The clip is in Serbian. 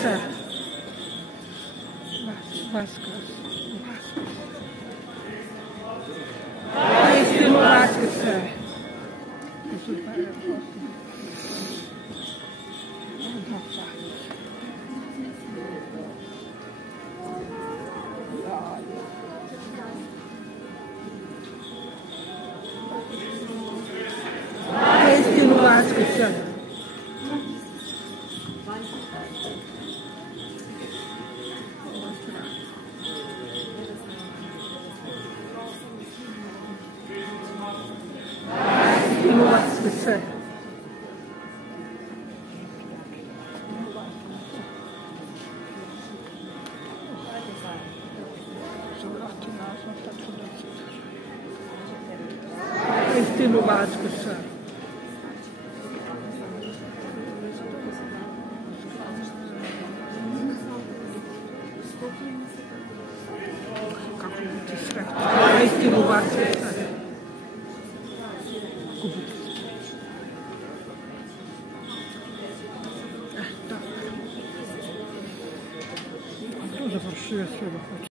Vasquez. Vasquez. Estilo Vasquez. Estilo Vasquez. Vasquez. Estilo Vasquez. Kako biti sve? Estilo Vasquez. To završuje sve.